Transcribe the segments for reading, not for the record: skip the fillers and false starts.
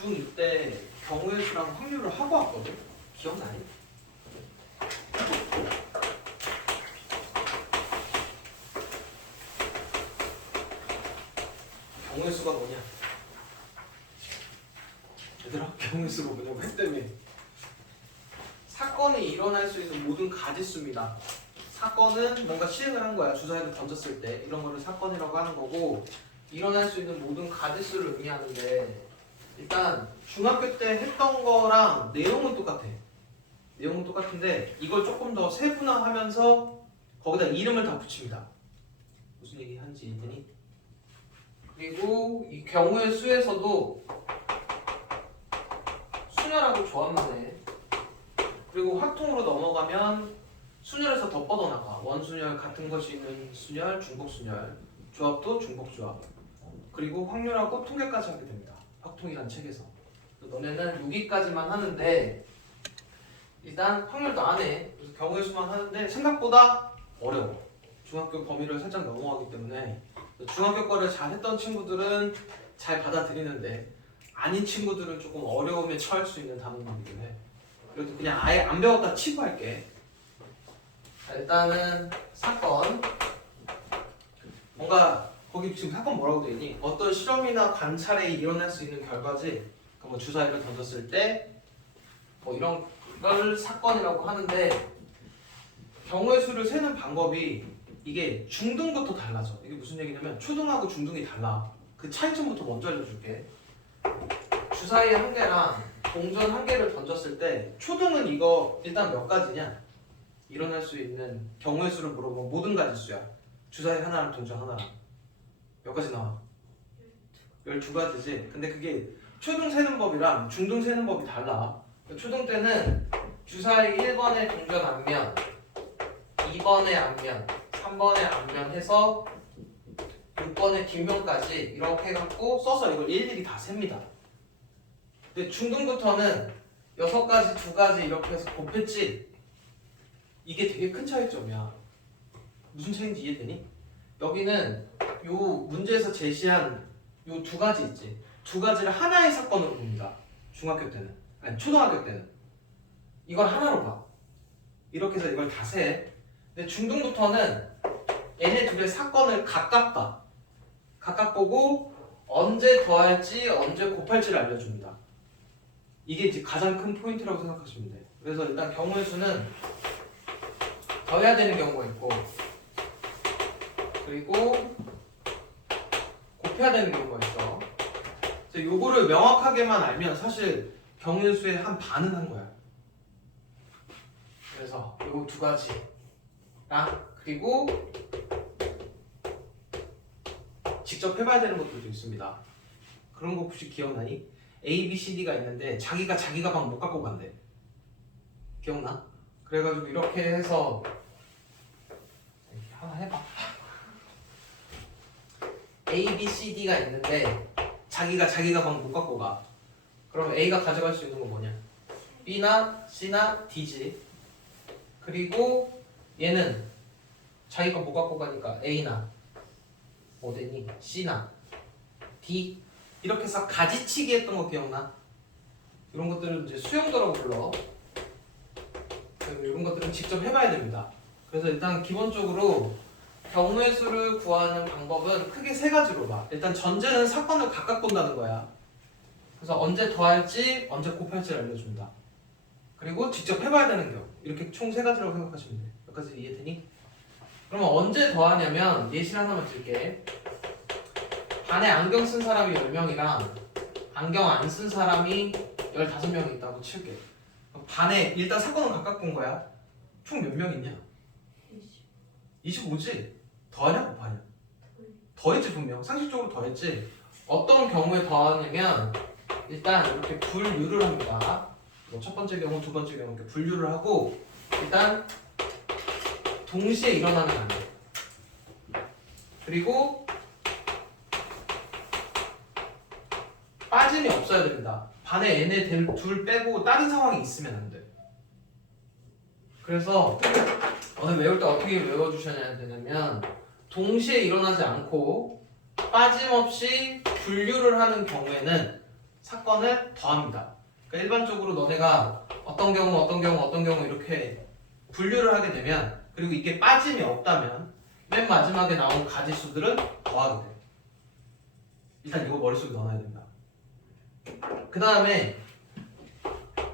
중2 때 경우의 수랑 확률을 하고 왔거든? 기억나니? 경우의 수가 뭐냐? 얘들아, 경우의 수가 뭐냐고 했다며. 사건이 일어날 수 있는 모든 가짓수입니다. 사건은 뭔가 시행을 한 거야. 주사위를 던졌을 때 이런 거를 사건이라고 하는 거고, 일어날 수 있는 모든 가짓수를 의미하는데, 일단 중학교 때 했던 거랑 내용은 똑같아. 내용은 똑같은데 이걸 조금 더 세분화하면서 거기다 이름을 다 붙입니다. 무슨 얘기 하는지 이해되니? 그리고 이 경우의 수에서도 순열하고 조합만 해. 그리고 확통으로 넘어가면 순열에서 더 뻗어나가. 원순열, 같은 것이 있는 순열, 중복순열, 조합도 중복조합. 그리고 확률하고 통계까지 하게 됩니다. 확통이란 책에서. 너네는 여기까지만 하는데 일단 확률도 안 해. 그래서 경우의 수만 하는데 생각보다 어려워. 중학교 범위를 살짝 넘어가기 때문에 중학교 거를 잘 했던 친구들은 잘 받아들이는데 아닌 친구들은 조금 어려움에 처할 수 있는 단원이기도 해. 그래도 그냥 아예 안 배웠다 치고 할게. 자, 일단은 사건. 뭔가 거기 지금 사건 뭐라고 되어 있니? 어떤 실험이나 관찰에 일어날 수 있는 결과지. 그러니까 뭐 주사위를 던졌을 때 뭐 이런 걸 사건이라고 하는데, 경우의 수를 세는 방법이 이게 중등부터 달라져. 이게 무슨 얘기냐면 초등하고 중등이 달라. 그 차이점부터 먼저 알려줄게. 주사위 한 개랑 동전 한 개를 던졌을 때 초등은 이거 일단 몇 가지냐? 일어날 수 있는 경우의 수를 물어보면 모든 가지수야. 주사위 하나랑 동전 하나랑 몇 가지 나와? 12가지지. 근데 그게 초등 세는 법이랑 중등 세는 법이 달라. 초등 때는 주사위 1번에 동전 앞면, 2번에 앞면, 3번에 앞면 해서 6번의 뒷면까지 이렇게 해갖고 써서 이걸 일일이 다 셉니다. 근데 중등부터는 6가지, 2가지 이렇게 해서 곱했지. 이게 되게 큰 차이점이야. 무슨 차이인지 이해되니? 여기는 요 문제에서 제시한 요 2가지 있지. 2가지를 하나의 사건으로 봅니다. 중학교 때는. 아니 초등학교 때는. 이걸 하나로 봐. 이렇게 해서 이걸 다 세. 근데 중등부터는 얘네 둘의 사건을 각각 봐. 각각 보고 언제 더할지 언제 곱할지를 알려줍니다. 이게 이제 가장 큰 포인트라고 생각하시면 돼요. 그래서 일단 경우의 수는 더해야 되는 경우가 있고, 그리고 곱해야 되는 경우가 있어. 그래서 요거를 명확하게만 알면 사실 경우의 수의 한 반은 한 거야. 그래서 요 2가지랑 그리고 직접 해봐야 되는 것들도 있습니다. 그런 거 혹시 기억나니? A, B, C, D가 있는데 자기가 자기 가방 못 갖고 간대. 기억나? 그래가지고 이렇게 해서 이렇게 하나 해봐. A, B, C, D가 있는데 자기가 자기 가방 못 갖고 가. 그럼 A가 가져갈 수 있는 건 뭐냐? B나 C나 D지. 그리고 얘는 자기가 못 갖고 가니까 A나 뭐 되니? C나 D. 이렇게 해서 가지치기 했던 거 기억나? 이런 것들은 이제 수용도라고 불러. 이런 것들은 직접 해봐야 됩니다. 그래서 일단 기본적으로 경우의 수를 구하는 방법은 크게 3가지로 봐. 일단 전제는 사건을 각각 본다는 거야. 그래서 언제 더할지 언제 곱할지를 알려줍니다. 그리고 직접 해봐야 되는 경우. 이렇게 총 3가지라고 생각하시면 돼요. 몇 가지 이해되니? 그러면 언제 더하냐면 예시 하나만 드릴게. 반에 안경 쓴 사람이 10명이랑 안경 안 쓴 사람이 15명이 있다고 칠게. 반에 일단 사건은 각각 본 거야. 총 몇 명 있냐? 25지? 더하냐 곱하냐? 더했지 분명. 상식적으로 더했지. 어떤 경우에 더하냐면 일단 이렇게 분류를 합니다. 첫 번째 경우, 두 번째 경우 이렇게 분류를 하고 일단 동시에 일어나면 안 돼. 그리고 빠짐이 없어야 됩니다. 반에 얘네 둘 빼고 다른 상황이 있으면 안 돼. 그래서 오늘 외울 때 어떻게 외워주셔야 되냐면 동시에 일어나지 않고 빠짐없이 분류를 하는 경우에는 사건을 더합니다. 그러니까 일반적으로 너네가 어떤 경우 이렇게 분류를 하게 되면 그리고 이게 빠짐이 없다면 맨 마지막에 나온 가지수들은 더하게 돼. 일단 이거 머릿속에 넣어놔야 된다. 그 다음에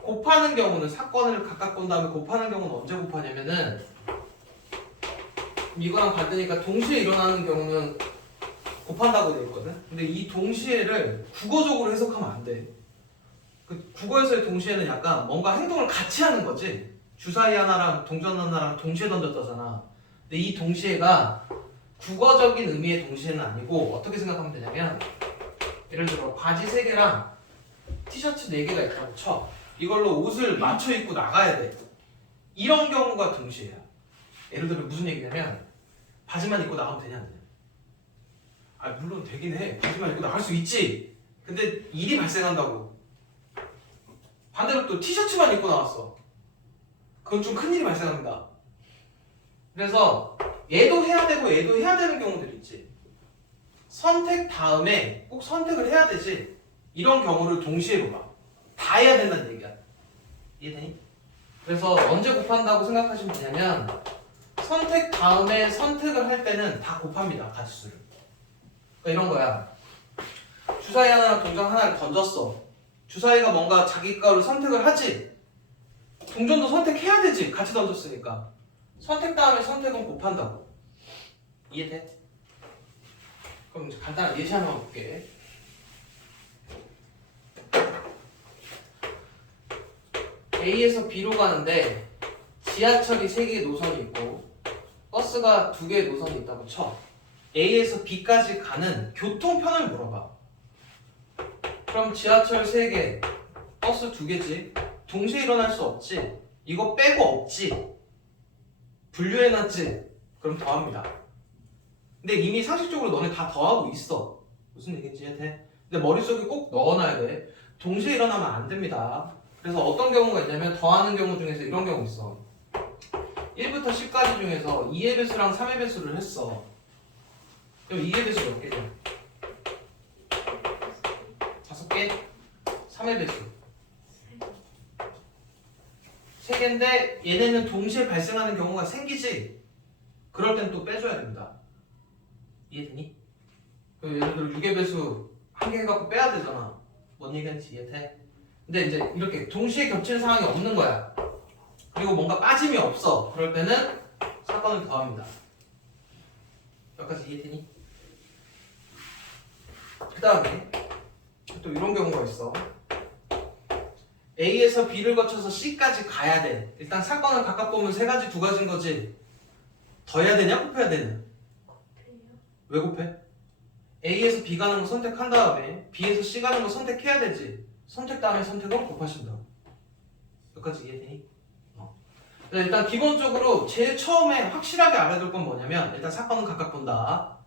곱하는 경우는 사건을 각각 본 다음에 곱하는 경우는 언제 곱하냐면은 이거랑 반대니까 동시에 일어나는 경우는 곱한다고 되어 있거든. 근데 이 동시에를 국어적으로 해석하면 안 돼. 그 국어에서의 동시에는 약간 뭔가 행동을 같이 하는 거지. 주사위 하나랑 동전 하나랑 동시에 던졌다잖아. 근데 이 동시에가 국어적인 의미의 동시에는 아니고 어떻게 생각하면 되냐면 예를 들어 바지 3개랑 티셔츠 4개가 있다고 쳐. 이걸로 옷을 맞춰 입고 나가야 돼. 이런 경우가 동시에야. 예를 들어 무슨 얘기냐면 바지만 입고 나가면 되냐 안 되냐. 아 물론 되긴 해. 바지만 입고 나갈 수 있지. 근데 일이 발생한다고. 반대로 또 티셔츠만 입고 나왔어. 그건 좀 큰일이 발생합니다. 그래서 얘도 해야 되고 얘도 해야 되는 경우들이 있지. 선택 다음에 꼭 선택을 해야 되지. 이런 경우를 동시에 봐. 다 해야 된다는 얘기야. 이해되니? 그래서 언제 곱한다고 생각하시면 되냐면 선택 다음에 선택을 할 때는 다 곱합니다. 가지수를. 그러니까 이런 거야. 주사위 하나랑 동전 하나를 던졌어. 주사위가 뭔가 자기 거를 선택을 하지. 동전도 선택해야 되지. 같이 던졌으니까. 선택 다음에 선택은 곱한다고. 이해돼? 그럼 이제 간단한 예시 하나만 볼게. A에서 B로 가는데 지하철이 3개의 노선이 있고 버스가 2개의 노선이 있다고 쳐. A에서 B까지 가는 교통편을 물어봐. 그럼 지하철 3개, 버스 2개지. 동시에 일어날 수 없지. 이거 빼고 없지. 분류해놨지. 그럼 더합니다. 근데 이미 상식적으로 너네 다 더하고 있어. 무슨 얘기인지 이해돼? 근데 머릿속에 꼭 넣어놔야 돼. 동시에 일어나면 안 됩니다. 그래서 어떤 경우가 있냐면 더하는 경우 중에서 이런 경우 있어. 1부터 10까지 중에서 2의 배수랑 3의 배수를 했어. 그럼 2의 배수 몇 개죠? 5개? 3의 배수 3개인데 얘네는 동시에 발생하는 경우가 생기지. 그럴 땐 또 빼줘야 됩니다. 이해되니? 예를 들어 6의 배수 1개 해갖고 빼야 되잖아. 뭔 얘기인지 이해돼? 근데 이제 이렇게 동시에 겹치는 상황이 없는 거야. 그리고 뭔가 빠짐이 없어. 그럴 때는 사건을 더합니다. 여기까지 이해되니? 그 다음에 또 이런 경우가 있어. A에서 B를 거쳐서 C까지 가야 돼. 일단 사건을 각각 보면 3가지 2가지인 거지. 더해야 되냐 곱해야 되냐? 왜 곱해? A에서 B 가는 거 선택한 다음에 B에서 C 가는 거 선택해야 되지. 선택 다음에 선택은 곱하신다고. 여기까지 이해되니? 일단 기본적으로 제일 처음에 확실하게 알아둘 건 뭐냐면 일단 사건은 각각 본다.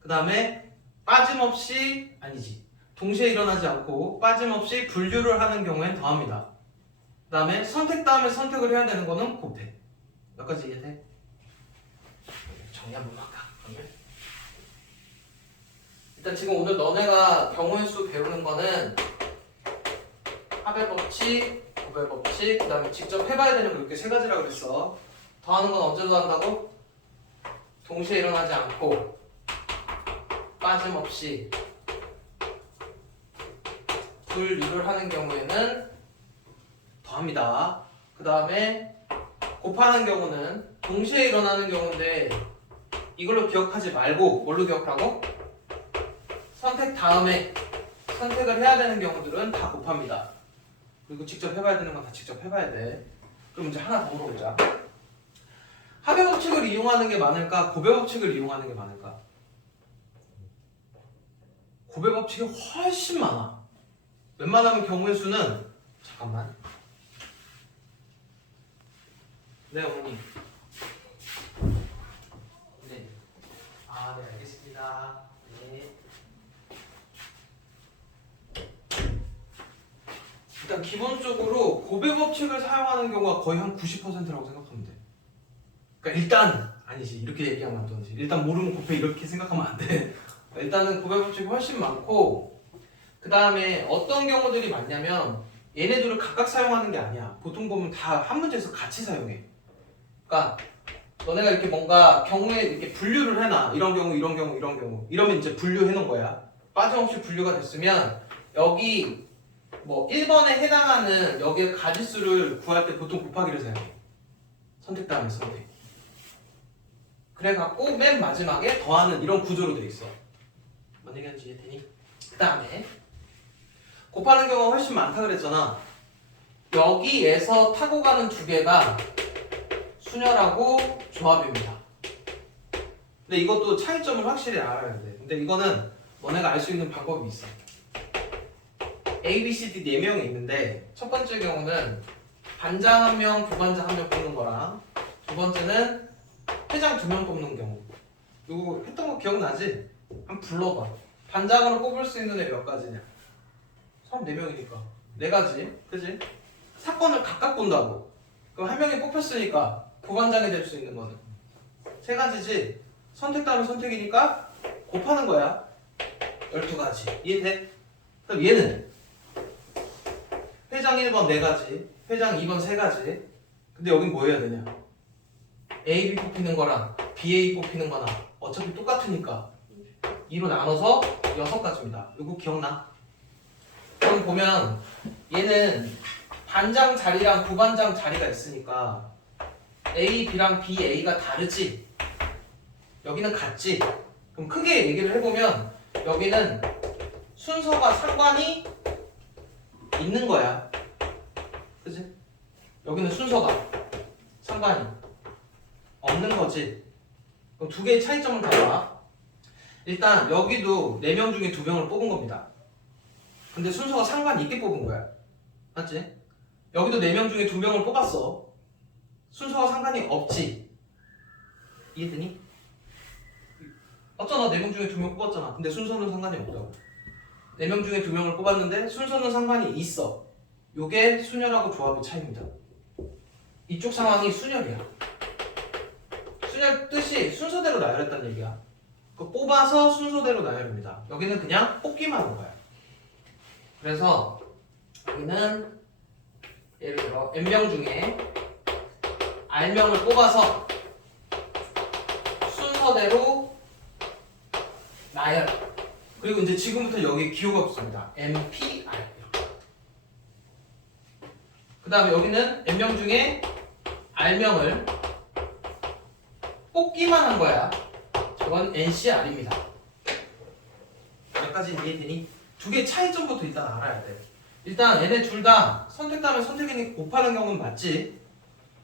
그 다음에 빠짐없이 아니지. 동시에 일어나지 않고 빠짐없이 분류를 하는 경우엔 더합니다. 그 다음에 선택 다음에 선택을 해야 되는 거는 곱해. 여기까지 이해돼? 정리 한번 할까? 일단 지금 오늘 너네가 경우의 수 배우는 거는 합의 법칙, 곱의 법칙, 그 다음에 직접 해봐야 되는 거 이렇게 3가지라고 그랬어. 더하는 건 언제 더한다고? 동시에 일어나지 않고 빠짐없이 분류를 하는 경우에는 더합니다. 그 다음에 곱하는 경우는 동시에 일어나는 경우인데 이걸로 기억하지 말고 뭘로 기억하라고? 선택 다음에 선택을 해야 되는 경우들은 다 곱합니다. 그리고 직접 해봐야 되는 건 다 직접 해봐야 돼. 그럼 이제 하나 더 물어보자. 합의 법칙을 이용하는 게 많을까? 곱의 법칙을 이용하는 게 많을까? 곱의 법칙이 훨씬 많아. 웬만하면 경우의 수는 잠깐만. 네 어머니. 네. 아, 네 알겠습니다. 네. 일단 기본적으로 곱의 법칙을 사용하는 경우가 거의 한 90%라고 생각하면 돼. 그러니까 일단 아니지 이렇게 얘기하면 안 되지. 일단 모르면 곱해 이렇게 생각하면 안 돼. 일단은 곱의 법칙이 훨씬 많고 그 그 다음에 어떤 경우들이 많냐면 얘네들을 각각 사용하는 게 아니야. 보통 보면 다 한 문제에서 같이 사용해. 그러니까 너네가 이렇게 뭔가 경우에 이렇게 분류를 해놔. 이런 경우, 이런 경우, 이런 경우. 이러면 이제 분류해 놓은 거야. 빠짐없이 분류가 됐으면 여기 뭐 1번에 해당하는 여기에 가지수를 구할 때 보통 곱하기를 사용해. 선택 다음에 선택. 그래갖고 맨 마지막에 더하는 이런 구조로 돼 있어. 뭔 얘기하는지 이해되니? 그 다음에 곱하는 경우가 훨씬 많다 그랬잖아. 여기에서 타고 가는 두 개가 순열하고 조합입니다. 근데 이것도 차이점을 확실히 알아야 돼. 근데 이거는 너네가 알 수 있는 방법이 있어. A, B, C, D 4명이 있는데 첫 번째 경우는 반장 1명, 부반장 1명 뽑는 거랑 두 번째는 회장 2명 뽑는 경우. 이거 했던 거 기억나지? 한번 불러봐. 반장으로 뽑을 수 있는 애 몇 가지냐? 사람 4명이니까 4가지, 그지? 사건을 각각 본다고. 그럼 한 명이 뽑혔으니까 부반장이 될 수 있는 거는 3가지지. 선택 다음에 선택이니까 곱하는 거야. 12가지. 이해돼? 그럼 얘는 회장 1번 4가지, 회장 2번 3가지. 근데 여긴 뭐 해야 되냐? A, B 뽑히는 거랑 BA 뽑히는 거나 어차피 똑같으니까 2로 나눠서 6가지입니다. 이거 기억나? 그럼 보면 얘는 반장 자리랑 부반장 자리가 있으니까 A, B랑 B, A가 다르지? 여기는 같지? 그럼 크게 얘기를 해보면 여기는 순서가 상관이 있는 거야. 그치? 여기는 순서가 상관이 없는 거지. 그럼 두 개의 차이점을 봐봐. 일단 여기도 4명 중에 2명을 뽑은 겁니다. 근데 순서가 상관이 있게 뽑은 거야. 맞지? 여기도 4명 중에 2명을 뽑았어. 순서가 상관이 없지. 이해되니? 맞잖아. 4명 중에 2명 뽑았잖아. 근데 순서는 상관이 없다고. 4명 중에 2명을 뽑았는데 순서는 상관이 있어. 요게 순열하고 조합의 차이입니다. 이쪽 상황이 순열이야. 순열 뜻이 순서대로 나열했다는 얘기야. 그 뽑아서 순서대로 나열입니다. 여기는 그냥 뽑기만 한 거야. 그래서 여기는 예를 들어 N명 중에 R명을 뽑아서 순서대로 나열. 그리고 이제 지금부터 여기 기호가 없습니다. MPR. 그 다음에 여기는 N명 중에 R명을 뽑기만 한 거야. 저건 NCR입니다. 여기까지 이해되니? 두 개의 차이점부터 일단 알아야 돼. 일단 얘네 둘 다 선택 다음에 선택이니까 곱하는 경우는 맞지?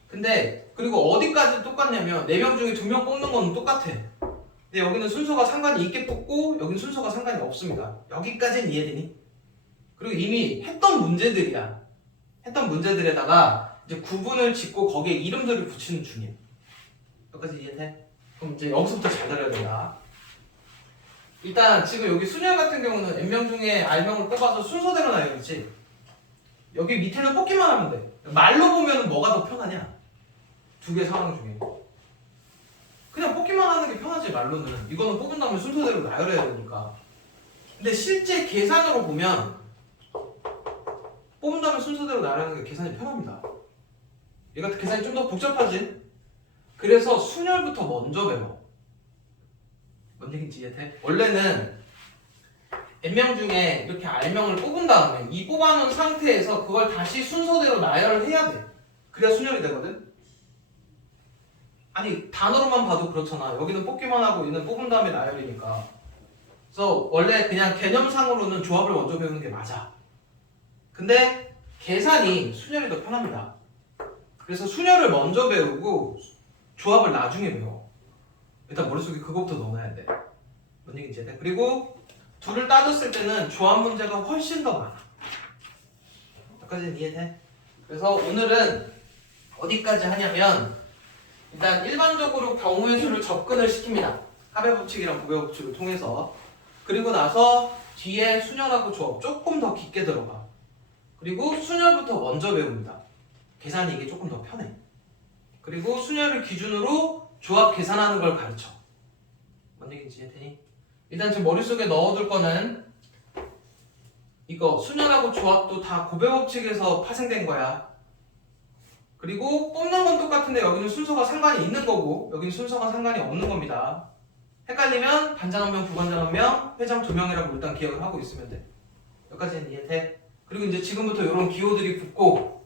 근데 그리고 어디까지 똑같냐면 4명 중에 2명 뽑는 건 똑같아. 근데 여기는 순서가 상관이 있게 뽑고 여기는 순서가 상관이 없습니다. 여기까지는 이해되니? 그리고 이미 했던 문제들이야. 했던 문제들에다가 이제 구분을 짓고 거기에 이름들을 붙이는 중이야. 여기까지 이해돼? 그럼 이제 여기서부터 잘 들어야 된다. 일단 지금 여기 순열 같은 경우는 N명 중에 R명을 뽑아서 순서대로 나열이지. 여기 밑에는 뽑기만 하면 돼. 말로 보면 뭐가 더 편하냐? 두 개 상황 중에 그냥 뽑기만 하는 게 편하지. 말로는 이거는 뽑은 다음에 순서대로 나열해야 되니까. 근데 실제 계산으로 보면 뽑은 다음에 순서대로 나열하는 게 계산이 편합니다. 얘가 계산이 좀 더 복잡하지? 그래서 순열부터 먼저 배워. 뭔 얘기인지 이해돼? 원래는 N명 중에 이렇게 R명을 뽑은 다음에 이 뽑아놓은 상태에서 그걸 다시 순서대로 나열을 해야 돼. 그래야 순열이 되거든? 아니 단어로만 봐도 그렇잖아. 여기는 뽑기만 하고 얘는 뽑은 다음에 나열이니까. 그래서 원래 그냥 개념상으로는 조합을 먼저 배우는 게 맞아. 근데 계산이 순열이 더 편합니다. 그래서 순열을 먼저 배우고 조합을 나중에 배워. 일단 머릿속에 그거부터 넣어놔야 돼. 뭔 얘기인지 이해돼? 그리고 둘을 따졌을 때는 조합 문제가 훨씬 더 많아. 여기까지는 이해돼? 그래서 오늘은 어디까지 하냐면 일단 일반적으로 경우의 수를 접근을 시킵니다. 합의 법칙이랑 부배 법칙을 통해서. 그리고 나서 뒤에 순열하고 조합 조금 더 깊게 들어가. 그리고 순열부터 먼저 배웁니다. 계산이 이게 조금 더 편해. 그리고 순열을 기준으로 조합 계산하는 걸 가르쳐. 뭔 얘기인지 이해되니? 일단 지금 머릿속에 넣어둘 거는 이거 순열하고 조합도 다 곱의 법칙에서 파생된 거야. 그리고 뽑는 건 똑같은데 여기는 순서가 상관이 있는 거고 여기는 순서가 상관이 없는 겁니다. 헷갈리면 반장 한 명, 부반장 한 명, 회장 두 명이라고 일단 기억을 하고 있으면 돼. 여기까지는 이해돼? 그리고 이제 지금부터 이런 기호들이 붙고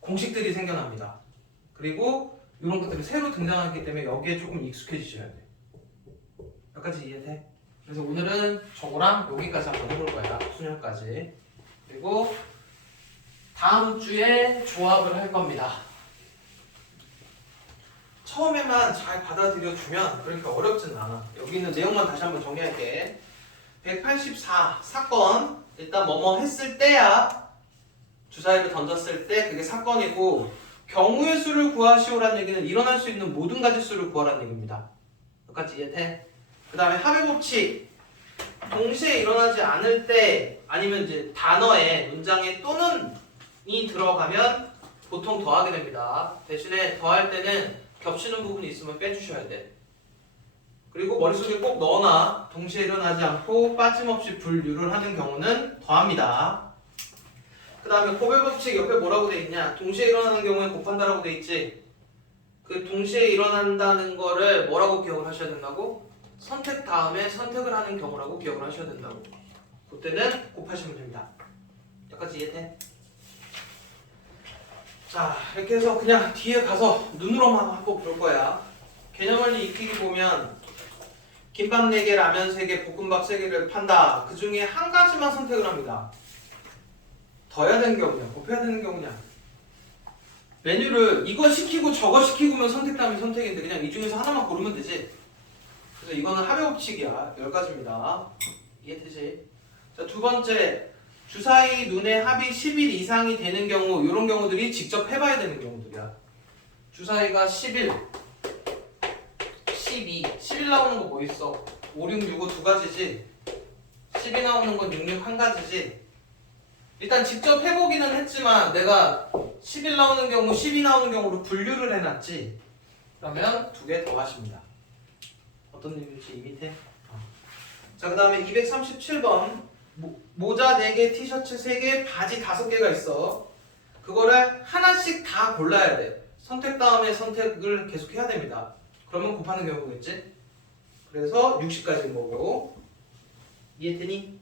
공식들이 생겨납니다. 그리고 이런 것들이 새로 등장하기 때문에 여기에 조금 익숙해지셔야 돼. 여기까지 이해돼? 그래서 오늘은 저거랑 여기까지 한번 해볼 거야. 순열까지. 그리고 다음 주에 조합을 할 겁니다. 처음에만 잘 받아들여주면 그러니까 어렵지는 않아. 여기 있는 내용만 다시 한번 정리할게. 184 사건 일단 뭐뭐 했을 때야 주사위를 던졌을 때 그게 사건이고 경우의 수를 구하시오라는 얘기는 일어날 수 있는 모든 가지 수를 구하라는 얘기입니다. 여기까지 이해돼? 그 다음에 합의 법칙 동시에 일어나지 않을 때 아니면 이제 단어에 문장에 또는이 들어가면 보통 더하게 됩니다. 대신에 더할 때는 겹치는 부분이 있으면 빼주셔야 돼. 그리고 머릿속에 꼭 넣어놔. 동시에 일어나지 않고 빠짐없이 분류를 하는 경우는 더합니다. 그 다음에 곱의 법칙 옆에 뭐라고 돼 있냐? 동시에 일어나는 경우에 곱한다라고 돼 있지. 그 동시에 일어난다는 거를 뭐라고 기억을 하셔야 된다고? 선택 다음에 선택을 하는 경우라고 기억을 하셔야 된다고. 그때는 곱하시면 됩니다. 여기까지 이해돼? 자, 이렇게 해서 그냥 뒤에 가서 눈으로만 하고 볼 거야. 개념원리 익히기 보면 김밥 4개, 라면 3개, 볶음밥 3개를 판다. 그 중에 한 가지만 선택을 합니다. 더 해야 되는 경우냐, 곱해야 되는 경우냐. 메뉴를 이거 시키고 저거 시키고면 선택하면 선택인데 그냥 이 중에서 하나만 고르면 되지. 그래서 이거는 합의 법칙이야. 10가지입니다. 이해되지? 자, 두 번째. 주사위 눈의 합이 10일 이상이 되는 경우 이런 경우들이 직접 해봐야 되는 경우들이야. 주사위가 11, 12, 11 나오는 거 뭐 있어? 5, 6, 6, 5 두 가지지. 10이 나오는 건 6, 6 한 가지지. 일단 직접 해보기는 했지만 내가 11 나오는 경우, 12 나오는 경우로 분류를 해놨지. 그러면 두 개 더 하십니다. 어떤 내용인지 이 밑에. 자, 그 다음에 237번. 모자 4개, 티셔츠 3개, 바지 5개가 있어. 그거를 하나씩 다 골라야 돼. 선택 다음에 선택을 계속 해야 됩니다. 그러면 곱하는 경우겠지? 그래서 60까지인 거고. 이해되니?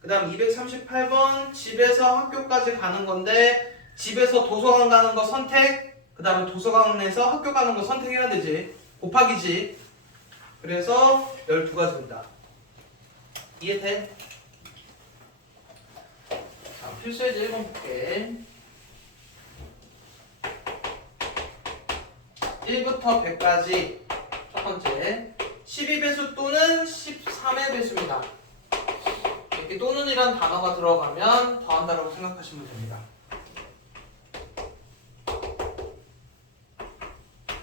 그 다음 238번 집에서 학교까지 가는 건데 집에서 도서관 가는 거 선택, 그 다음에 도서관에서 학교 가는 거 선택해야 되지. 곱하기지. 그래서 12가지입니다. 이해돼? 자, 필수예제 1번 볼게. 1부터 100까지 첫 번째 12배수 또는 13의 배수입니다. 이렇게 또는이란 단어가 들어가면 더한다라고 생각하시면 됩니다.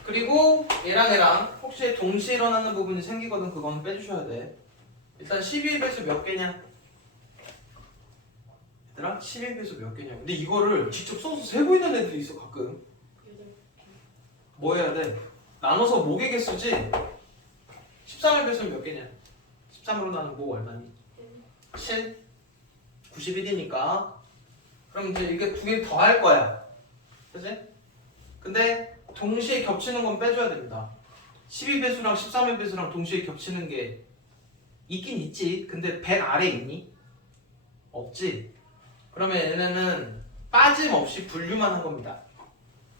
그리고 얘랑 혹시 동시에 일어나는 부분이 생기거든 그거는 빼주셔야 돼. 일단 12배수 몇 개냐? 얘들아 12배수 몇 개냐? 근데 이거를 직접 써서 세고 있는 애들이 있어 가끔. 뭐 해야 돼? 나눠서 목의 개수지? 13의 배수는 몇 개냐? 13으로 나는 목 얼마니? 7? 91이니까 그럼 이제 이게 두 개 더 할 거야. 그치? 근데 동시에 겹치는 건 빼줘야 됩니다. 12배수랑 13의 배수랑 동시에 겹치는 게 있긴 있지. 근데 100 아래 있니? 없지. 그러면 얘네는 빠짐없이 분류만 한 겁니다.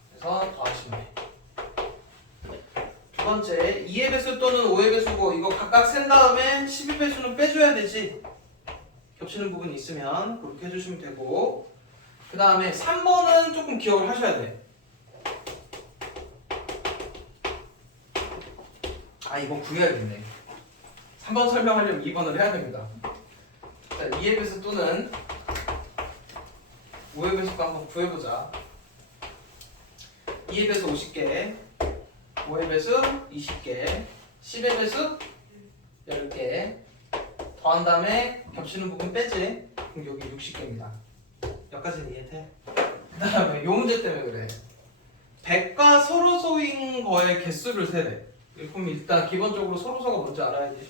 그래서 더하시면 돼. 두 번째 2의 배수 또는 5의 배수고 이거 각각 센 다음에 12배수는 빼줘야 되지. 겹치는 부분이 있으면 그렇게 해주시면 되고 그 다음에 3번은 조금 기억을 하셔야 돼. 아 이건 구해야겠네. 3번 설명하려면 2번을 해야 됩니다. 자, 2의 배수 또는 5의 배수가 한번 구해보자. 2의 배수 50개 5의 배수 20개 10의 배수 10개 더한 다음에 겹치는 부분 빼지. 그럼 여기 60개입니다. 여기까지는 이해돼? 그 다음에 요 문제 때문에 그래. 100과 서로소인 거의 개수를 세래. 그럼 일단 기본적으로 서로소가 뭔지 알아야지.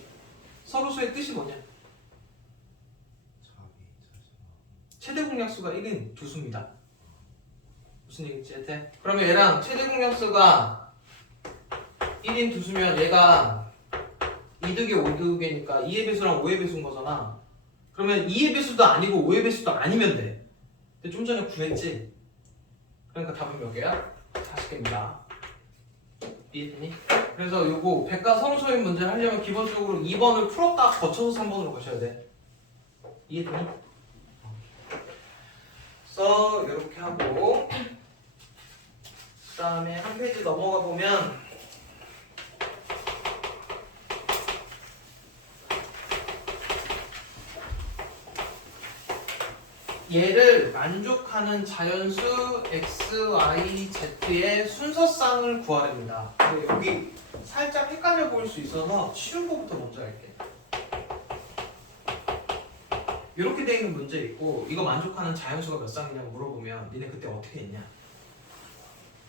서로소의 뜻이 뭐냐? 최대 공약수가 1인 두 수입니다. 무슨 얘기지? 얘한테? 그러면 얘랑 최대 공약수가 1인 두 수면 얘가 2득이 5득이니까 2의 배수랑 5의 배수인 거잖아. 그러면 2의 배수도 아니고 5의 배수도 아니면 돼. 근데 좀 전에 구했지? 그러니까 답은 몇 개야? 40개입니다. 이해되니? 그래서 요거 백과성소인 문제를 하려면 기본적으로 2번을 풀었다 거쳐서 3번으로 가셔야 돼. 이해되니? 그래서 이렇게 하고 그 다음에 한 페이지 넘어가 보면 얘를 만족하는 자연수 x, y, z의 순서쌍을 구하랍니다. 근데 여기 살짝 헷갈려 보일 수 있어서 쉬운 거부터 먼저 할게. 이렇게 돼 있는 문제 있고 이거 만족하는 자연수가 몇 쌍이냐고 물어보면 니네 그때 어떻게 했냐?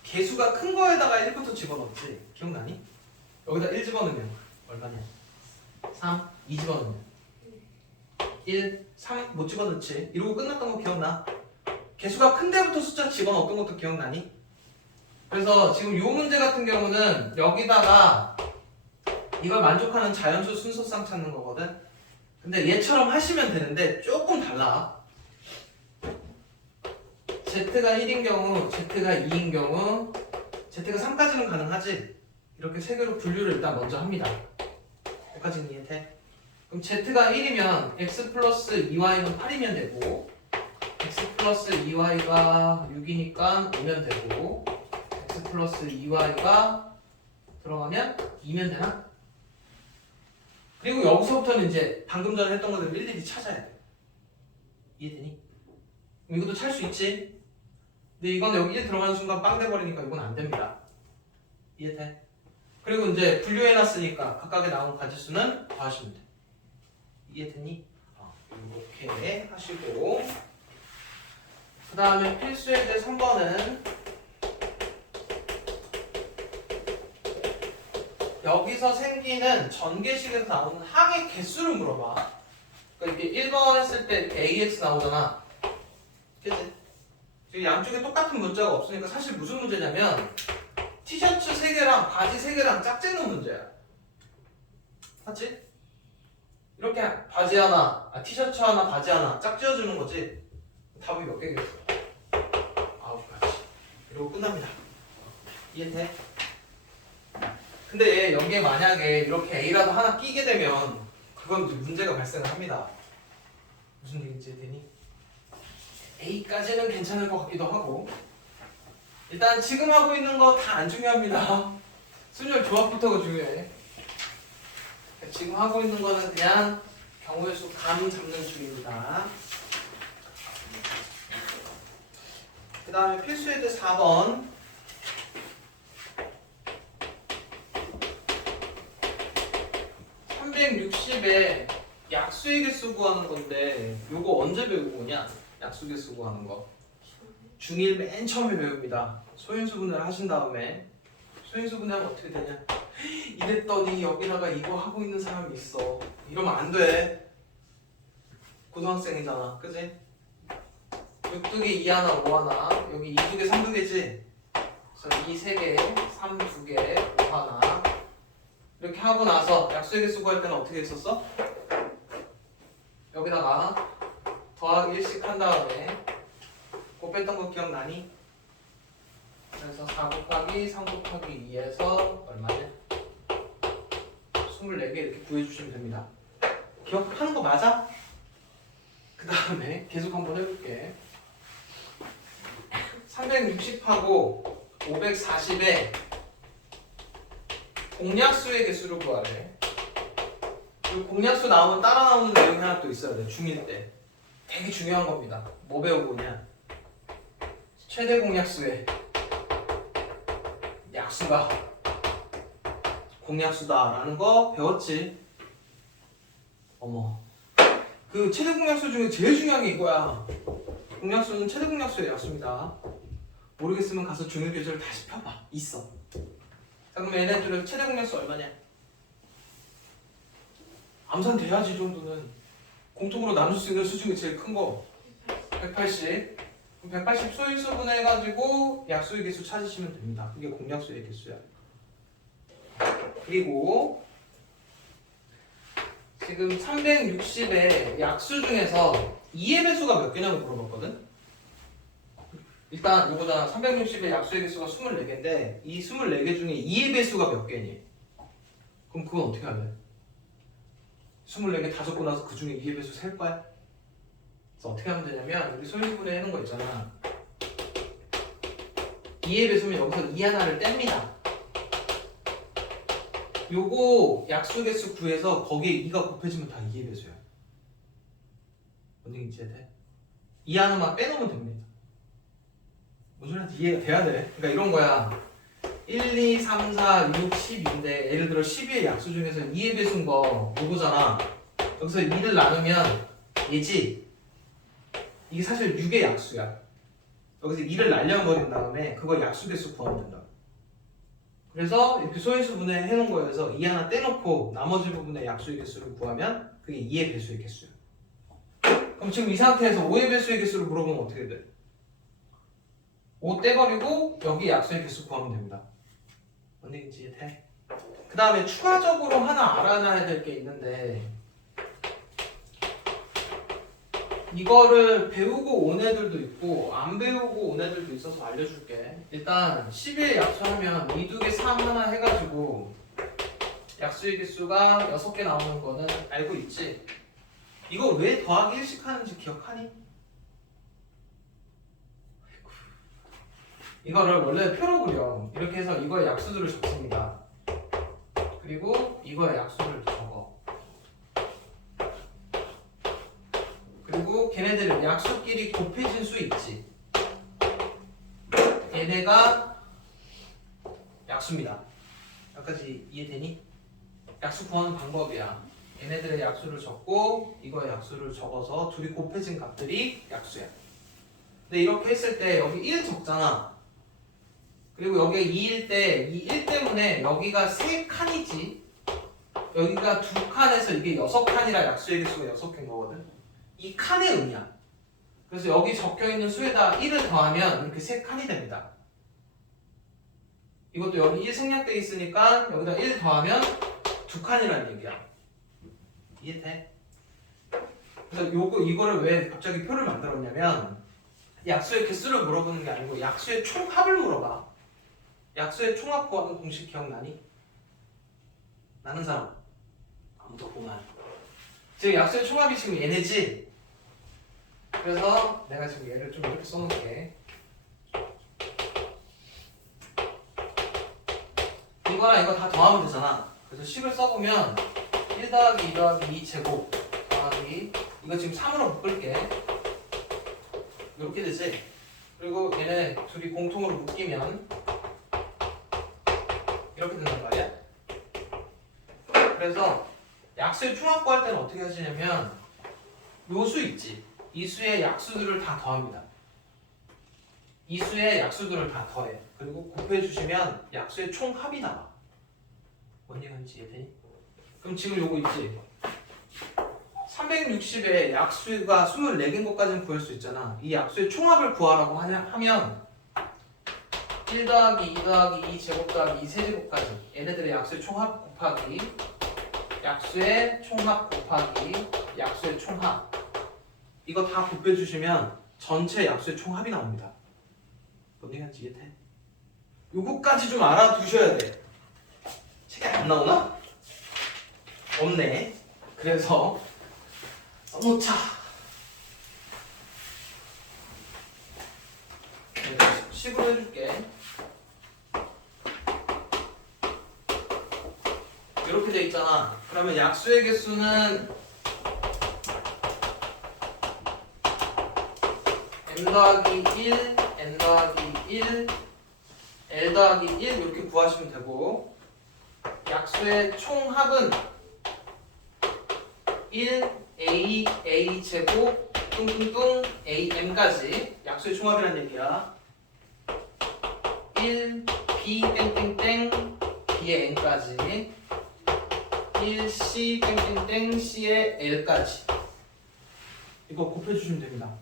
개수가 큰 거에다가 1부터 집어넣지. 기억나니? 여기다 1 집어넣으면 얼마냐? 3, 2 집어넣으면 1, 3 못 집어넣지. 이러고 끝났던 거 기억나? 개수가 큰 데부터 숫자 집어넣었던 것도 기억나니? 그래서 지금 이 문제 같은 경우는 여기다가 이걸 만족하는 자연수 순서쌍 찾는 거거든. 근데 얘처럼 하시면 되는데 조금 달라. Z가 1인 경우, Z가 2인 경우, Z가 3까지는 가능하지. 이렇게 세 개로 분류를 일단 먼저 합니다. 여기까지는 이해돼? 그럼 Z가 1이면 X 플러스 2Y는 8이면 되고 X 플러스 2Y가 6이니까 5면 되고 X 플러스 2Y가 들어가면 2면 되나? 그리고 여기서부터는 이제 방금 전에 했던 것들을 일일이 찾아야 돼. 이해되니? 그럼 이것도 찾을 수 있지? 근데 이건 여기 1 들어가는 순간 빵 돼버리니까 이건 안 됩니다. 이해돼? 그리고 이제 분류해놨으니까 각각의 나온 가지수는 더하시면 돼. 이해되니? 이렇게 하시고 그 다음에 필수의 제 3번은 여기서 생기는 전개식에서 나오는 항의 개수를 물어봐. 그러니까 이렇게 1번 했을 때 이렇게 AX 나오잖아. 그치? 지금 양쪽에 똑같은 문자가 없으니까 사실 무슨 문제냐면 티셔츠 3개랑 바지 3개랑 짝짓는 문제야. 맞지? 이렇게 바지 하나, 티셔츠 하나, 바지 하나 짝 지어주는 거지. 답이 몇 개겠어? 9가지. 이러고 끝납니다. 이해돼? 근데 여기에 만약에 이렇게 A라도 하나 끼게 되면 그건 이제 문제가 발생을 합니다. 무슨 얘기인지 되니? A까지는 괜찮을 것 같기도 하고 일단 지금 하고 있는 거 다 안 중요합니다. 순열 조합부터가 중요해. 지금 하고 있는 거는 그냥 경우의 수 감 잡는 줄입니다. 그 다음에 필수의 제 4번. (360에) 약수의 개수 구하는 건데 요거 언제 배우고 오냐? 약수 개수 구하는 거 중1 맨 처음에 배웁니다. 소인수 분해를 하신 다음에 소인수 분해하면 어떻게 되냐? 이랬더니 여기다가 이거 하고 있는 사람이 있어. 이러면 안 돼. 고등학생이잖아. 그지? 6두개 2 하나 5 하나 여기 2두개 3두개지? 그래서 2 3개 3 2개 5 하나 이렇게 하고 나서 약수의 개수 구할 때는 어떻게 했었어? 여기다가 더하기 1씩 한 다음에 곱 뺐던 거 기억나니? 그래서 4 곱하기 3 곱하기 2에서 얼마냐? 24개 이렇게 구해주시면 됩니다. 기억하는 거 맞아? 그 다음에 계속 한번 해볼게. 360하고 540에 공약수의 개수를 구하래. 이 공약수 나오면 따라 나오는 내용이 하나 또 있어야 돼. 중1 때. 되게 중요한 겁니다. 뭐 배우고 오냐? 최대 공약수의 약수가 공약수다라는 거 배웠지? 어머. 그 최대 공약수 중에 제일 중요한 게 이거야. 공약수는 최대 공약수의 약수입니다. 모르겠으면 가서 중1 교재를 다시 펴봐. 있어. 자, 그럼 얘네들은 최대 공약수 얼마냐? 암산 돼야지 이 정도는. 공통으로 나눌 수 있는 수 중에 제일 큰 거 180. 180 소인수분해 해가지고 약수의 개수 찾으시면 됩니다. 그게 공약수의 개수야. 그리고 지금 360의 약수 중에서 2의 배수가 몇 개냐고 물어봤거든? 일단 이거잖아. 360의 약수의 개수가 24개인데 이 24개 중에 2의 배수가 몇 개니? 그럼 그건 어떻게 할래? 24개 다 적고 나서 그 중에 2의 배수 셀 거야? 그래서 어떻게 하면 되냐면 우리 소인수분해 하는 거 있잖아. 2의 배수면 여기서 2 하나를 뗍니다. 요거 약수 개수 구해서 거기에 2가 곱해지면 다 2의 배수야. 뭔 얘기인지 이해돼? 2 하나만 빼놓으면 됩니다. 뭔 소리인지 이해가 돼야 돼. 그러니까 이런 거야. 1, 2, 3, 4, 6, 10인데 예를 들어 12의 약수 중에서 2의 배수인 거 요거잖아. 여기서 2를 나누면 얘지? 이게 사실 6의 약수야. 여기서 2를 날려버린 다음에 그거 약수 개수 구하면 된다. 그래서 이렇게 소인수 분해 해놓은 거여서 2 하나 떼놓고 나머지 부분의 약수의 개수를 구하면 그게 2의 배수의 개수야. 그럼 지금 이 상태에서 5의 배수의 개수를 물어보면 어떻게 돼? 5 떼버리고 여기 약수의 개수 구하면 됩니다. 뭔 얘기인지 이해돼? 그 다음에 추가적으로 하나 알아놔야 될 게 있는데 이거를 배우고 온 애들도 있고 안 배우고 온 애들도 있어서 알려줄게. 일단 12의 약수하면 미두개 3 하나 해가지고 약수의 개수가 6개 나오는 거는 알고 있지? 이거 왜 더하기 1씩 하는지 기억하니? 이거를 원래 표로 그려. 이렇게 해서 이거의 약수들을 적습니다. 그리고 이거의 약수를 적어. 그리고 걔네들 약수끼리 곱해진 수 있지. 얘네가 약수입니다. 여기까지 이해되니? 약수 구하는 방법이야. 얘네들의 약수를 적고 이거의 약수를 적어서 둘이 곱해진 값들이 약수야. 근데 이렇게 했을 때 여기 1 적잖아. 그리고 여기에 2일 때 이 1 때문에 여기가 3칸이지. 여기가 2칸에서 이게 6칸이라 약수의 개수가 6개인 거거든. 이 칸의 의미야. 그래서 여기 적혀있는 수에다 1을 더하면 이렇게 3칸이 됩니다. 이것도 여기 1 생략되어 있으니까 여기다 1 더하면 2칸이라는 얘기야. 이해돼? 그래서 이거를 왜 갑자기 표를 만들었냐면 약수의 개수를 물어보는 게 아니고 약수의 총합을 물어봐. 약수의 총합 구하는 공식 기억나니? 나는 사람? 아무도 없구만. 지금 약수의 총합이 지금 얘네지? 그래서 내가 지금 얘를 좀 이렇게 써놓을게. 이거랑 이거 다 더하면 되잖아. 그래서 10을 써보면 1 더하기 2 더하기 2 제곱 더하기 이거 지금 3으로 묶을게. 이렇게 되지? 그리고 얘네 둘이 공통으로 묶이면 이렇게 된단 말이야. 그래서 약수의 총합 구할 때는 어떻게 하시냐면 요 수 있지? 이 수의 약수들을 다 더합니다. 이 수의 약수들을 다 더해. 그리고 곱해 주시면 약수의 총합이 나와. 뭔 얘기인지 이해되니? 그럼 지금 요거 있지? 360에 약수가 24개인 것까지는 구할 수 있잖아. 이 약수의 총합을 구하라고 하면 1 더하기 2 더하기 2 제곱 더하기 2 세제곱까지 얘네들의 약수의 총합 곱하기 약수의 총합 곱하기 약수의 총합 이거 다 곱해주시면 전체 약수의 총합이 나옵니다. 뭔 얘기인지 이해돼? 요거까지 좀 알아두셔야 돼. 책에 안 나오나? 없네. 그래서 써놓자. 식으로 해줄게. 이렇게 돼 있잖아. 그러면 약수의 개수는 m 더하기 1, n 더하기 1, l 더하기 1 이렇게 구하시면 되고 약수의 총합은 1, a, a 제곱, 뚱뚱뚱, am까지 약수의 총합이란 얘기야. 1, b, 땡땡땡, b의 n까지 1, c, 땡땡땡, c의 l까지 이거 곱해주시면 됩니다.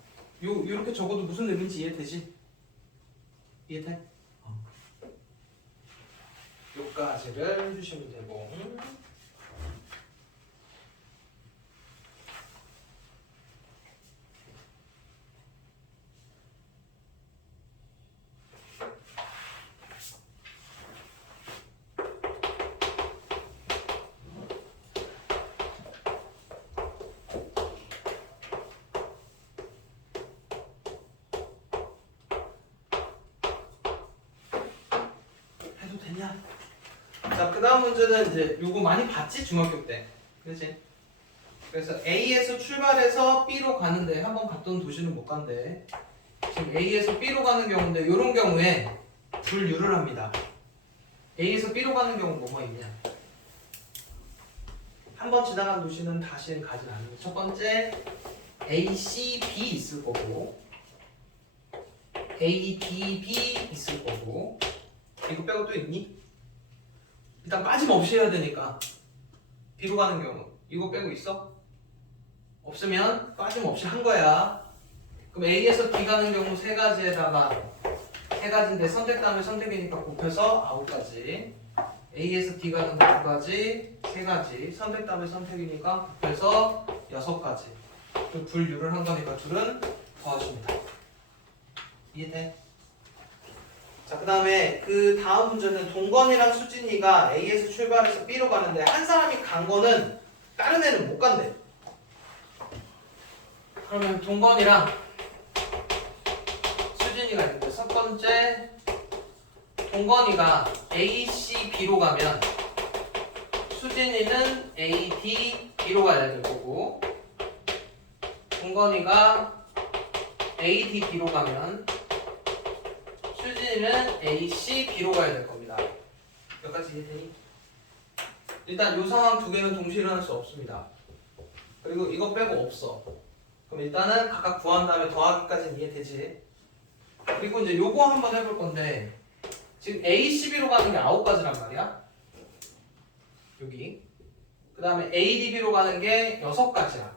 요렇게 적어도 무슨 의미인지 이해되지? 이해돼? 요까지를 해주시면 되고. 해도 되냐? 자, 그 다음 문제는 이제 요거 많이 봤지? 중학교 때. 그치? 그래서 A에서 출발해서 B로 가는데 한 번 갔던 도시는 못 간대. 지금 A에서 B로 가는 경우인데 요런 경우에 분류를 합니다. A에서 B로 가는 경우 뭐뭐 있냐? 한 번 지나간 도시는 다시 가진 않는. 첫 번째 A, C, B 있을 거고 A, D, B 있을 거고 이거 빼고 또 있니? 일단 빠짐없이 해야 되니까 B로 가는 경우 이거 빼고 있어? 없으면 빠짐없이 한 거야. 그럼 A에서 D 가는 경우 세 가지에다가 세 가지인데 선택 다음에 선택이니까 곱해서 9가지. A에서 D 가는 거 2가지, 세 가지. 선택 다음에 선택이니까 곱해서 6가지. 분류를 한 거니까 둘은 더하십니다. 이해돼? 자, 그 다음에 그 다음 문제는 동건이랑 수진이가 A에서 출발해서 B로 가는데 한 사람이 간 거는 다른 애는 못 간대. 그러면 동건이랑 수진이가 있는데 첫 번째 동건이가 A, C, B로 가면 수진이는 A, D, B로 가야 될 거고 동건이가 A, D, B로 가면 수진이는 A, C, B로 가야 될 겁니다. 여기까지 이해되니? 일단 이 상황 두 개는 동시에 일어날 수 없습니다. 그리고 이거 빼고 없어. 그럼 일단은 각각 구한 다음에 더하기까지는 이해되지? 그리고 이제 요거 한번 해볼 건데 지금 A, C, B로 가는 게 9가지란 말이야. 여기. 그 다음에 A, D, B로 가는 게 6가지야.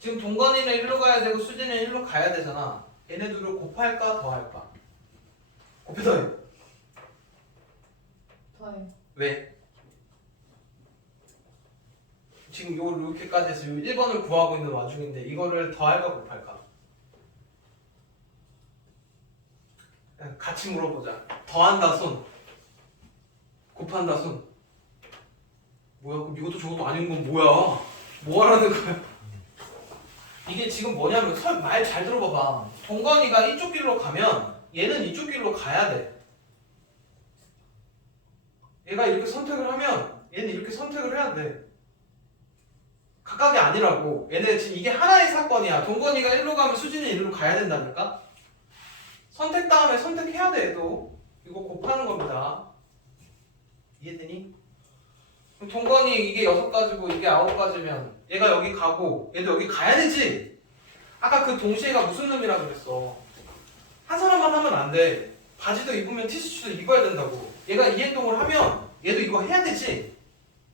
지금 동건이는 1로 가야 되고 수진이는 1로 가야 되잖아. 얘네 둘을 곱할까 더할까? 곱해 더해. 더해. 왜? 지금 요 이렇게까지 해서 요 1번을 구하고 있는 와중인데 이거를 더할까 곱할까? 같이 물어보자. 더한다 손, 곱한다 손. 뭐야? 그럼 이것도 저것도 아닌 건 뭐야? 뭐 하라는 거야? 이게 지금 뭐냐면 말 잘 들어봐봐. 동건이가 이쪽 길로 가면 얘는 이쪽 길로 가야 돼. 얘가 이렇게 선택을 하면 얘는 이렇게 선택을 해야 돼. 각각이 아니라고. 얘네 지금 이게 하나의 사건이야. 동건이가 1로 가면 수진이 1로 가야 된다니까? 선택 다음에 선택해야 돼, 얘도. 이거 곱하는 겁니다. 이해되니? 그럼 동건이 이게 6가지고 이게 9가지면 얘가 여기 가고 얘도 여기 가야 되지? 아까 그 동시에가 무슨 의미라 그랬어? 한 사람만 하면 안 돼. 바지도 입으면 티셔츠도 입어야 된다고. 얘가 이 행동을 하면 얘도 이거 해야 되지?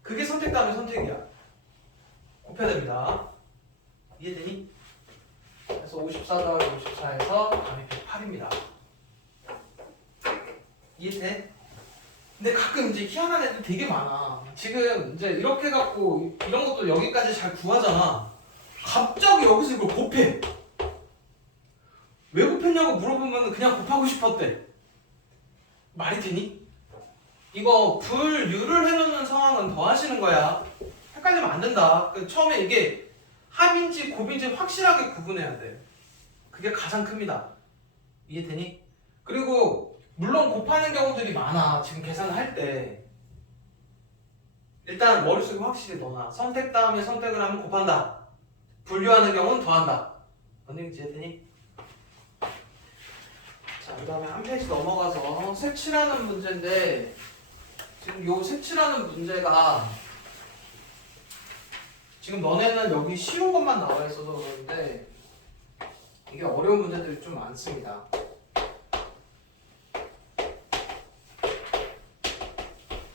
그게 선택 다음에 선택이야. 곱해야 됩니다. 이해되니? 그래서 54 더하기 54에서 답이 108입니다. 이해돼? 근데 가끔 이제 희한한 애들 되게 많아. 지금 이제 이렇게 갖고 이런 것도 여기까지 잘 구하잖아. 갑자기 여기서 이걸 곱해. 왜 곱했냐고 물어보면 그냥 곱하고 싶었대. 말이 되니? 이거 분류를 해놓는 상황은 더 하시는 거야. 헷갈리면 안 된다. 처음에 이게 합인지 곱인지 확실하게 구분해야 돼. 그게 가장 큽니다. 이해되니? 그리고 물론 곱하는 경우들이 많아. 지금 계산을 할 때. 일단 머릿속에 확실히 넣어놔. 선택 다음에 선택을 하면 곱한다. 분류하는 경우는 더한다. 언니지 이해되니? 자, 그 다음에 한 페이지 넘어가서 색칠하는 문제인데 지금 요 색칠하는 문제가 지금 너네는 여기 쉬운 것만 나와 있어서 그런데 이게 어려운 문제들이 좀 많습니다.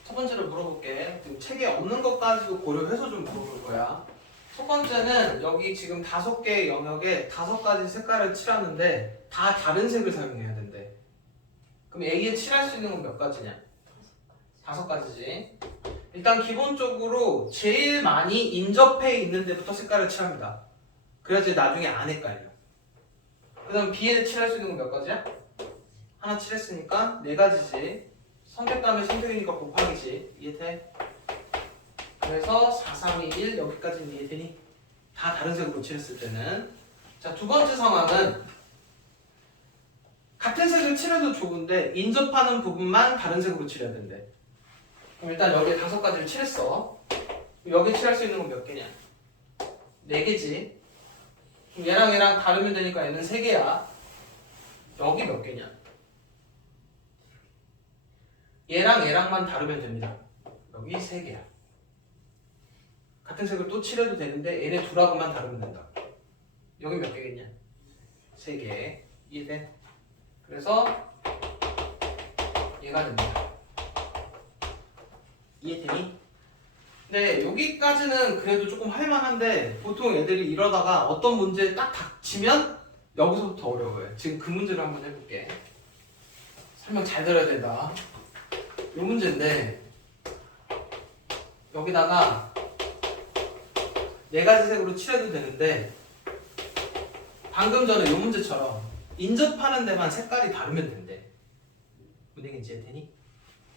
첫 번째로 물어볼게. 지금 책에 없는 것까지도 고려해서 좀 물어볼 거야. 첫 번째는 여기 지금 5개의 영역에 5가지 색깔을 칠하는데 다 다른 색을 사용해야 된대. 그럼 A에 칠할 수 있는 건 몇 가지냐? 5가지지. 일단 기본적으로 제일 많이 인접해 있는 데부터 색깔을 칠합니다. 그래야지 나중에 안 헷갈려. 그 다음 B에 칠할 수 있는 건 몇 가지야? 하나 칠했으니까 4가지지. 선택감의 선택이니까 곱하기지. 이해돼? 그래서 4, 3, 2, 1 여기까지는 이해되니? 다 다른 색으로 칠했을 때는. 자, 두 번째 상황은 같은 색을 칠해도 좋은데 인접하는 부분만 다른 색으로 칠해야 된대. 그럼 일단 여기에 5가지를 칠했어. 여기 칠할 수 있는 건 몇 개냐? 4개지. 그럼 얘랑 얘랑 다르면 되니까 얘는 3개야. 여기 몇 개냐? 얘랑 얘랑만 다르면 됩니다. 여기 3개야. 같은 색을 또 칠해도 되는데 얘네 둘하고만 다르면 된다. 여기 몇 개겠냐? 3개. 이해돼? 그래서 얘가 됩니다. 이해되니? 네, 여기까지는 그래도 조금 할만한데 보통 애들이 이러다가 어떤 문제에 딱 닥치면 여기서부터 어려워요. 지금 그 문제를 한번 해볼게. 설명 잘 들어야 된다. 이 문제인데 여기다가 4가지 색으로 칠해도 되는데 방금 전에 이 문제처럼 인접하는 데만 색깔이 다르면 된대. 무슨 얘기인지 이해되니?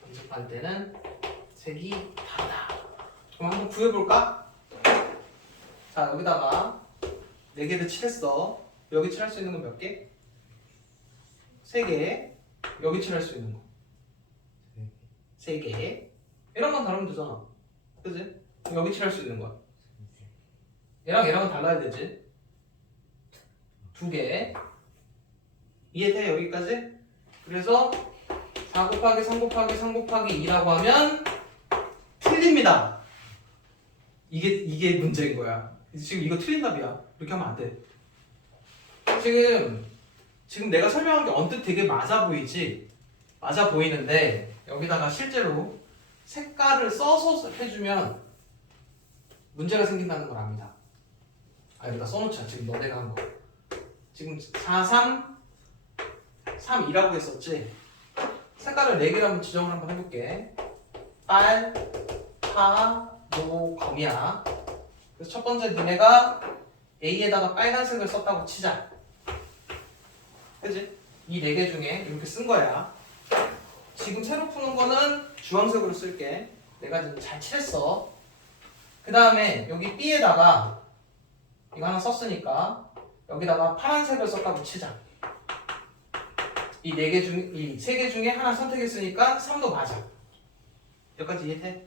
인접할 때는 색이 다르다. 그럼 한번 구해볼까? 자, 여기다가 4개를 칠했어. 여기 칠할 수 있는 건 몇 개? 3개. 여기 칠할 수 있는 거 3개. 얘랑만 다르면 되잖아. 그치? 여기 칠할 수 있는 거야. 얘랑 얘랑은 달라야 되지. 2개. 이해돼? 여기까지? 그래서 4 곱하기 3 곱하기 3 곱하기 2라고 하면 틀립니다. 이게 문제인 거야. 지금 이거 틀린 답이야. 이렇게 하면 안 돼. 지금 내가 설명한 게 언뜻 되게 맞아 보이지? 맞아 보이는데 여기다가 실제로 색깔을 써서 해주면 문제가 생긴다는 걸 압니다. 아, 여기다 써놓자. 지금 너네가 한 거. 지금 4, 3, 3, 2라고 했었지? 색깔을 4개로 한번 지정을 한번 해볼게. 빨, 파, 노, 검이야. 그래서 첫 번째 니네가 A에다가 빨간색을 썼다고 치자. 그치? 이 4개 중에 이렇게 쓴 거야. 지금 새로 푸는 거는 주황색으로 쓸게. 내가 지금 잘 칠했어. 그 다음에 여기 B에다가 이거 하나 썼으니까 여기다가 파란색을 썼다고 치자. 이 3개 중에 하나 선택했으니까 3도 맞아. 여기까지 이해돼?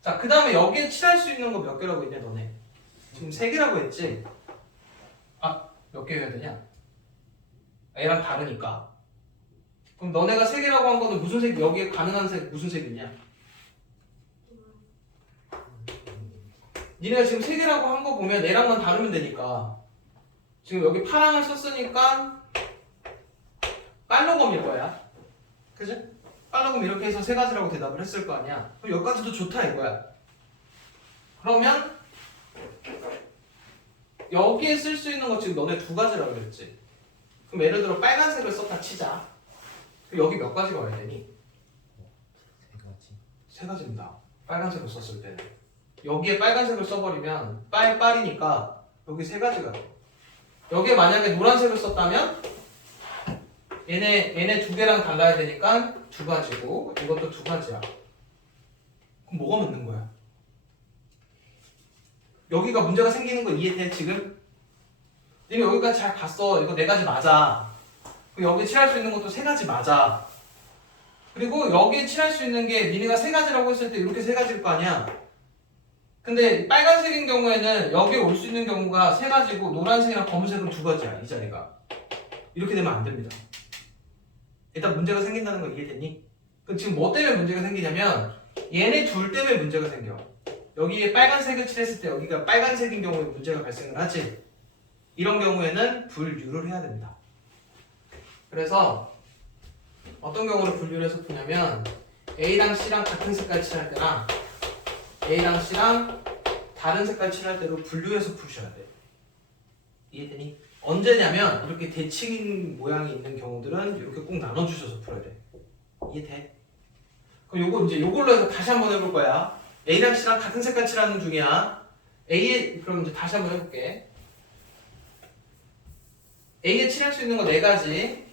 자, 그 다음에 여기에 칠할 수 있는 거 몇 개라고 했냐 너네? 지금 3개라고 했지? 아, 몇 개 해야 되냐? 얘랑 다르니까. 그럼 너네가 3개라고 한 거는 무슨 색, 여기에 가능한 색 무슨 색이냐? 니네가 지금 3개라고 한 거 보면 얘랑만 다르면 되니까 지금 여기 파랑을 썼으니까 빨로검일 거야. 그지? 빨로검 이렇게 해서 3가지라고 대답을 했을 거 아니야. 그럼 여기까지도 좋다 이거야. 그러면 여기에 쓸 수 있는 거 지금 너네 2가지라고 그랬지. 그럼 예를 들어 빨간색을 썼다 치자. 그럼 여기 몇 가지가 와야 되니? 3가지입니다. 빨간색을 썼을 때는. 여기에 빨간색을 써버리면 빨이니까 여기 3가지가 돼. 여기에 만약에 노란색을 썼다면 얘네 2개랑 달라야 되니까 2가지고 이것도 2가지야. 그럼 뭐가 맞는 거야? 여기가 문제가 생기는 거 이해돼 지금? 니네 여기까지 잘 봤어. 이거 4가지 맞아. 그리고 여기 칠할 수 있는 것도 3가지 맞아. 그리고 여기에 칠할 수 있는 게 니네가 3가지라고 했을 때 이렇게 3가지일 거 아니야. 근데 빨간색인 경우에는 여기에 올 수 있는 경우가 3가지고 노란색이랑 검은색은 2가지야. 이 자리가. 이렇게 되면 안 됩니다. 일단 문제가 생긴다는 거 이해됐니? 그럼 지금 뭐 때문에 문제가 생기냐면 얘네 둘 때문에 문제가 생겨. 여기에 빨간색을 칠했을 때 여기가 빨간색인 경우에 문제가 발생을 하지. 이런 경우에는 분류를 해야 됩니다. 그래서 어떤 경우를 분류를 해서 푸냐면 A랑 C랑 같은 색깔 칠할 때랑 A랑 C랑 다른 색깔 칠할 때로 분류해서 푸셔야 돼. 이해되니? 언제냐면 이렇게 대칭 모양이 있는 경우들은 이렇게 꼭 나눠주셔서 풀어야 돼. 이해돼? 그럼 요거 이제 요걸로 해서 다시 한번 해볼 거야. A랑 C랑 같은 색깔 칠하는 중이야. A에 그럼 이제 다시 한번 해볼게. A에 칠할 수 있는 거 4가지.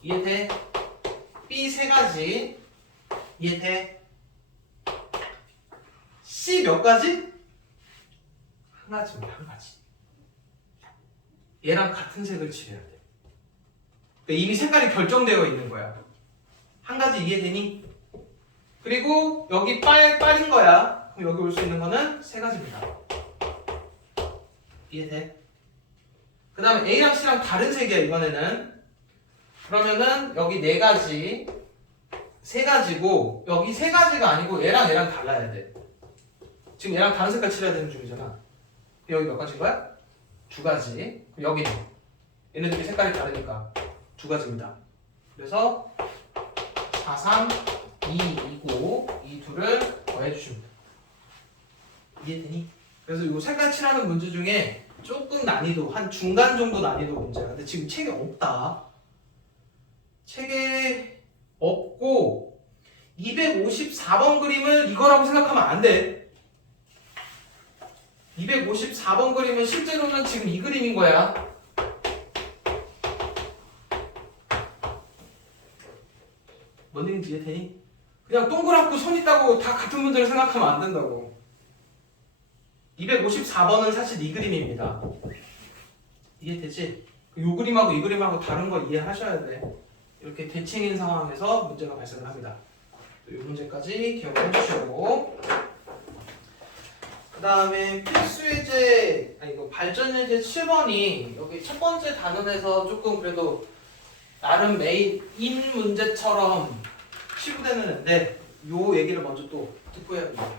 이해돼? B 3가지. 이해돼? C 몇 가지? 한 가지입니다. 한 가지. 얘랑 같은 색을 칠해야 돼. 그러니까 이미 색깔이 결정되어 있는 거야. 한 가지 이해되니? 그리고 여기 빨인 거야. 그럼 여기 올 수 있는 거는 3가지입니다. 이해돼? 그 다음에 A랑 C랑 다른 색이야 이번에는. 그러면은 여기 4가지 3가지고 여기 3가지가 아니고 얘랑 달라야 돼. 지금 얘랑 다른 색깔 칠해야 되는 중이잖아. 여기 몇 가지인 거야? 2가지. 여기는 얘네들이 색깔이 다르니까 2가지입니다. 그래서 4, 3, 2, 2고 이 둘을 더해주시면 돼. 이해되니? 그래서 이 색깔 칠하는 문제 중에 조금 난이도 한 중간 정도 난이도 문제야. 근데 지금 책에 없다. 책에 없고 254번 그림을 이거라고 생각하면 안 돼. 254번 그림은 실제로는 지금 이 그림인 거야. 뭔 얘기인지 이해되니? 그냥 동그랗고 선 있다고 다 같은 문제를 생각하면 안 된다고. 254번은 사실 이 그림입니다. 이해되지? 이 그림하고 이 그림하고 다른 거 이해하셔야 돼. 이렇게 대칭인 상황에서 문제가 발생을 합니다. 이 문제까지 기억해 주시고, 그 다음에 필수예제, 이거 발전예제 7번이 여기 첫 번째 단원에서 조금 그래도 나름 메인 문제처럼 치부되는 앤데 요 얘기를 먼저 또 듣고 해야 됩니다.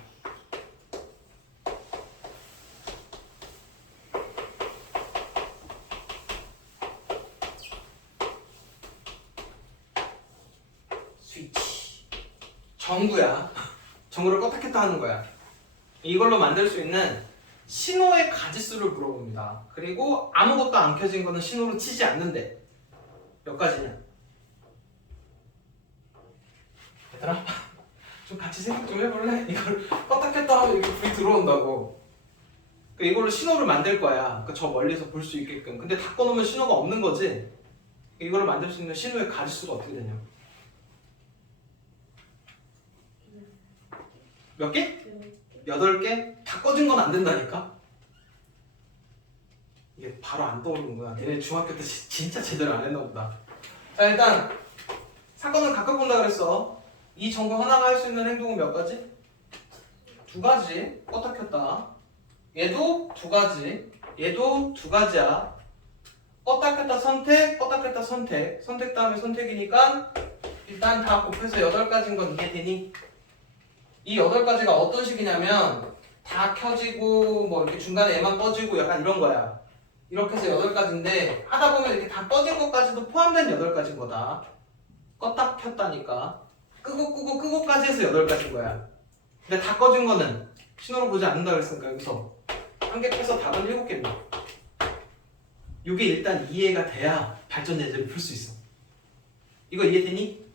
스위치 전구야. 전구를 껐다 켰다 하는 거야. 이걸로 만들 수 있는 신호의 가지수를 물어봅니다. 그리고 아무것도 안 켜진 거는 신호를 치지 않는데 몇 가지냐? 얘들아 좀 같이 생각 좀 해볼래? 이걸 껐다 켰다 하면 이렇게 불이 들어온다고. 그러니까 이걸로 신호를 만들 거야. 그러니까 저 멀리서 볼 수 있게끔. 근데 다 꺼놓으면 신호가 없는 거지. 이걸로 만들 수 있는 신호의 가지수가 어떻게 되냐? 몇 개? 8개? 다 꺼진 건 안 된다니까? 이게 바로 안 떠오르는 거야. 얘네 중학교 때 진짜 제대로 안 했나 보다. 자, 일단 사건은 각각 본다 그랬어. 이 전구 하나가 할 수 있는 행동은 몇 가지? 2가지. 껐다 켰다. 얘도 2가지. 얘도 2가지야. 껐다 켰다 선택, 껐다 켰다 선택. 선택 다음에 선택이니까 일단 다 곱해서 8가지인 건 이해되니? 이 8가지가 어떤 식이냐면 다 켜지고 뭐 이렇게 중간에 얘만 꺼지고 약간 이런 거야. 이렇게 해서 8가지인데 하다 보면 이렇게 다 꺼진 것까지도 포함된 8가지인 거다. 껐다 켰다니까. 끄고 끄고까지 해서 8가지인 거야. 근데 다 꺼진 거는 신호를 보지 않는다 그랬으니까 여기서 한 개 빼서 답은 7개입니다. 이게 일단 이해가 돼야 발전 예제를 풀 수 있어. 이거 이해되니?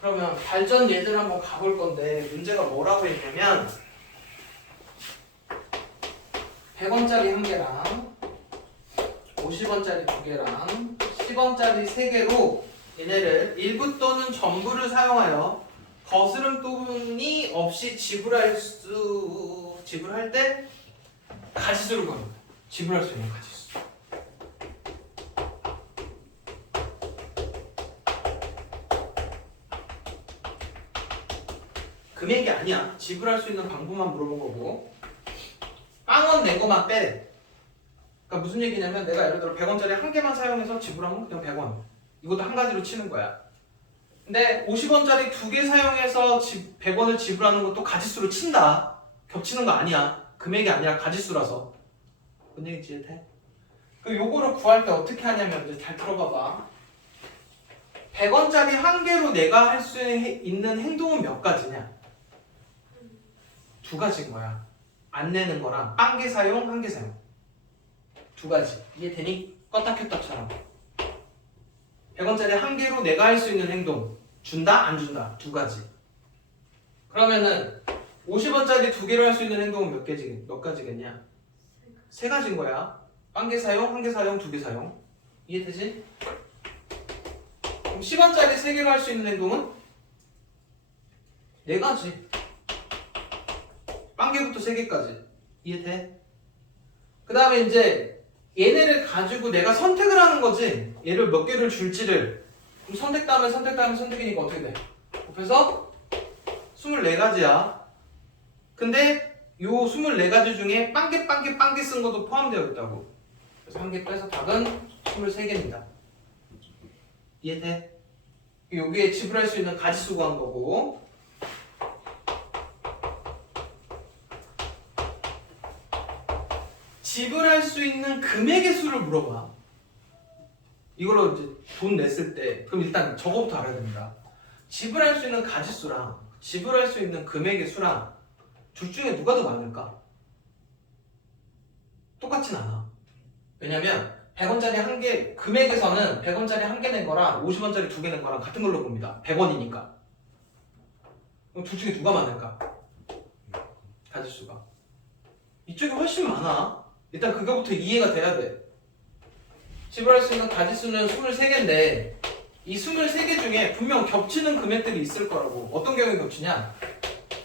그러면 발전 예제를 한번 가볼 건데 문제가 뭐라고 했냐면 100원짜리 1개랑 50원짜리 2개랑 10원짜리 3개로 얘네를 일부 또는 전부를 사용하여 거스름 돈이 없이 지불할 때 가지수를 구하는 거야. 지불할 수 있는 가지수. 금액이 아니야. 지불할 수 있는 방법만 물어본 거고. 빵원 내 거만 빼래. 그러니까 무슨 얘기냐면 내가 예를 들어 100원짜리 1개만 사용해서 지불하면 그냥 100원. 이것도 한 가지로 치는 거야. 근데 50원짜리 2개 사용해서 100원을 지불하는 것도 가지수로 친다. 겹치는 거 아니야. 금액이 아니라 가지수라서. 뭔 얘기인지 이해돼? 그 요거를 구할 때 어떻게 하냐면 이제 잘 들어봐봐. 100원짜리 1개로 내가 할 수 있는 행동은 몇 가지냐? 두 가지인 거야. 안 내는 거랑 빵개 사용, 한개 사용. 두 가지. 이해되니? 껐다 켰다처럼. 100원짜리 한 개로 내가 할 수 있는 행동. 준다? 안 준다? 두 가지. 그러면은 50원짜리 두 개로 할 수 있는 행동은 몇 가지겠냐? 세 가지인 거야. 빵개 사용, 한 개 사용, 두 개 사용. 이해되지? 그럼 10원짜리 세 개로 할 수 있는 행동은 네 가지. 빵개부터 세 개까지. 이해돼? 그 다음에 이제 얘네를 가지고 내가 선택을 하는 거지. 얘를 몇 개를 줄지를. 그럼 선택 다음에 선택 다음에 선택이니까 어떻게 돼? 곱해서 24가지야. 근데 요 24가지 중에 빵개 쓴 것도 포함되어 있다고. 그래서 한 개 빼서 답은 23개입니다. 이해돼? 여기에 지불할 수 있는 가지수 구한 거고. 지불할 수 있는 금액의 수를 물어봐. 이걸로 이제 돈 냈을 때 그럼 일단 저거부터 알아야 됩니다. 지불할 수 있는 가지수랑 지불할 수 있는 금액의 수랑 둘 중에 누가 더 많을까? 똑같진 않아. 왜냐면 100원짜리 한 개, 금액에서는 100원짜리 한 개 낸 거랑 50원짜리 두 개 낸 거랑 같은 걸로 봅니다. 100원이니까. 그럼 둘 중에 누가 많을까? 가지수가. 이쪽이 훨씬 많아. 일단 그거부터 이해가 돼야 돼. 지불할 수 있는 가지수는 23개인데 이 23개 중에 분명 겹치는 금액들이 있을 거라고. 어떤 경우에 겹치냐?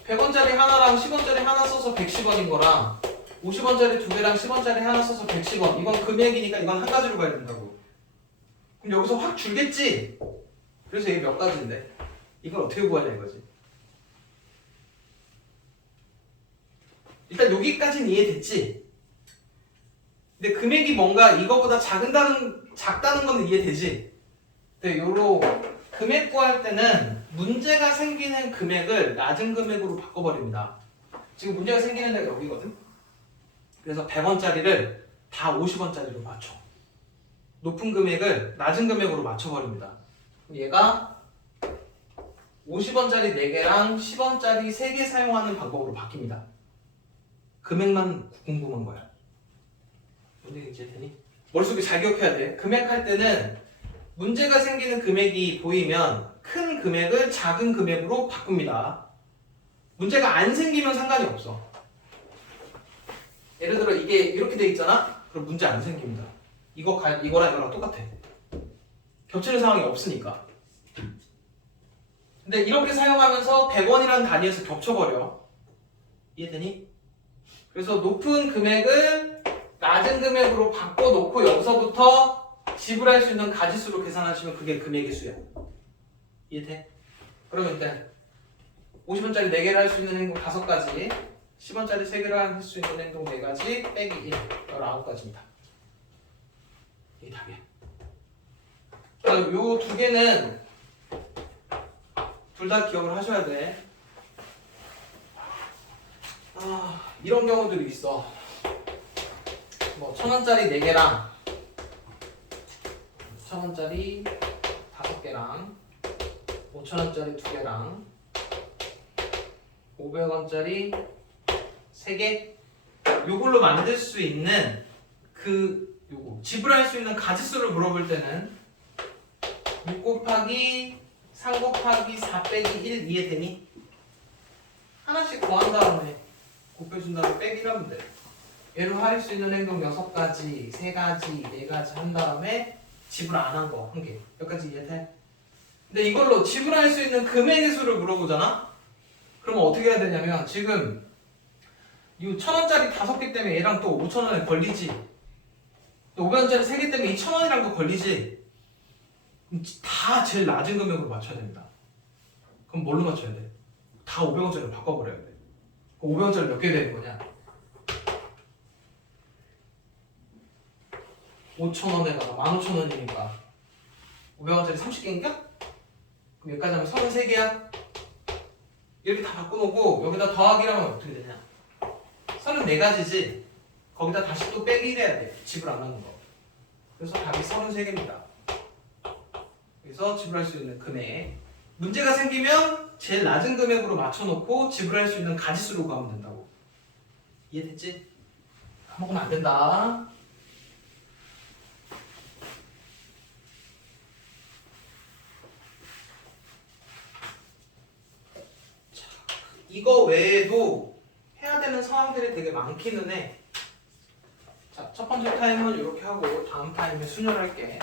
100원짜리 하나랑 10원짜리 하나 써서 110원인 거랑 50원짜리 두 개랑 10원짜리 하나 써서 110원. 이건 금액이니까 이건 한 가지로 봐야 된다고. 그럼 여기서 확 줄겠지? 그래서 이게 몇 가지인데 이걸 어떻게 구하냐 이거지. 일단 여기까지는 이해됐지? 근데 금액이 뭔가 이거보다 작다는 건 이해되지? 근데 요로 금액 구할 때는 문제가 생기는 금액을 낮은 금액으로 바꿔버립니다. 지금 문제가 생기는 데가 여기거든? 그래서 100원짜리를 다 50원짜리로 맞춰. 높은 금액을 낮은 금액으로 맞춰버립니다. 얘가 50원짜리 4개랑 10원짜리 3개 사용하는 방법으로 바뀝니다. 금액만 궁금한 거야. 문제 이해되니? 머릿속에 잘 기억해야 돼. 금액할 때는 문제가 생기는 금액이 보이면 큰 금액을 작은 금액으로 바꿉니다. 문제가 안 생기면 상관이 없어. 예를 들어 이게 이렇게 돼 있잖아? 그럼 문제 안 생깁니다. 이거랑 이거랑 똑같아. 겹치는 상황이 없으니까. 근데 이렇게 사용하면서 100원이라는 단위에서 겹쳐버려. 이해되니? 그래서 높은 금액을 낮은 금액으로 바꿔놓고 여기서부터 지불할 수 있는 가지수로 계산하시면 그게 금액의 수야. 이해돼? 그러면 일단 50원짜리 4개를 할 수 있는 행동 5가지, 10원짜리 3개를 할 수 있는 행동 4가지, 빼기 1, 19가지입니다. 이게 답이야. 요 두 개는 둘 다 기억을 하셔야 돼. 이런 경우들이 있어. 뭐 1000원짜리 4개랑 1000원짜리 5개랑 5000원짜리 2개랑 500원짜리 3개 요걸로 만들 수 있는 요거 지불할 수 있는 가지수를 물어볼 때는 6 곱하기 3 곱하기 4 빼기 1 이해되니? 하나씩 더한 다음에 곱해준 다음에 빼기를 하면 돼. 얘로 할 수 있는 행동 6가지, 3가지, 4가지 한 다음에 지불 안 한 거 1개. 여기까지 이해돼? 근데 이걸로 지불할 수 있는 금액의 수를 물어보잖아? 그러면 어떻게 해야 되냐면 지금 이 1000원짜리 5개 때문에 얘랑 또 5000원에 걸리지. 또 500원짜리 3개 때문에 이 1000원이랑도 걸리지. 그럼 다 제일 낮은 금액으로 맞춰야 됩니다. 그럼 뭘로 맞춰야 돼? 다 500원짜리로 바꿔버려야 돼. 500원짜리 몇 개 되는 거냐? 5,000원에다가 15,000원이니까 500원짜리 30개인가? 그럼 여기까지 하면 33개야? 이렇게 다 바꿔놓고 여기다 더하기를 하면 어떻게 되냐? 34가지지? 거기다 다시 또 빼기를 해야 돼. 지불 안 하는 거. 그래서 답이 33개입니다. 그래서 지불할 수 있는 금액. 문제가 생기면 제일 낮은 금액으로 맞춰놓고 지불할 수 있는 가지수로 구하면 된다고. 이해됐지? 까먹으면 안 된다. 자, 이거 외에도 해야 되는 상황들이 되게 많기는 해. 자, 첫 번째 타임은 이렇게 하고 다음 타임에 순혈할게.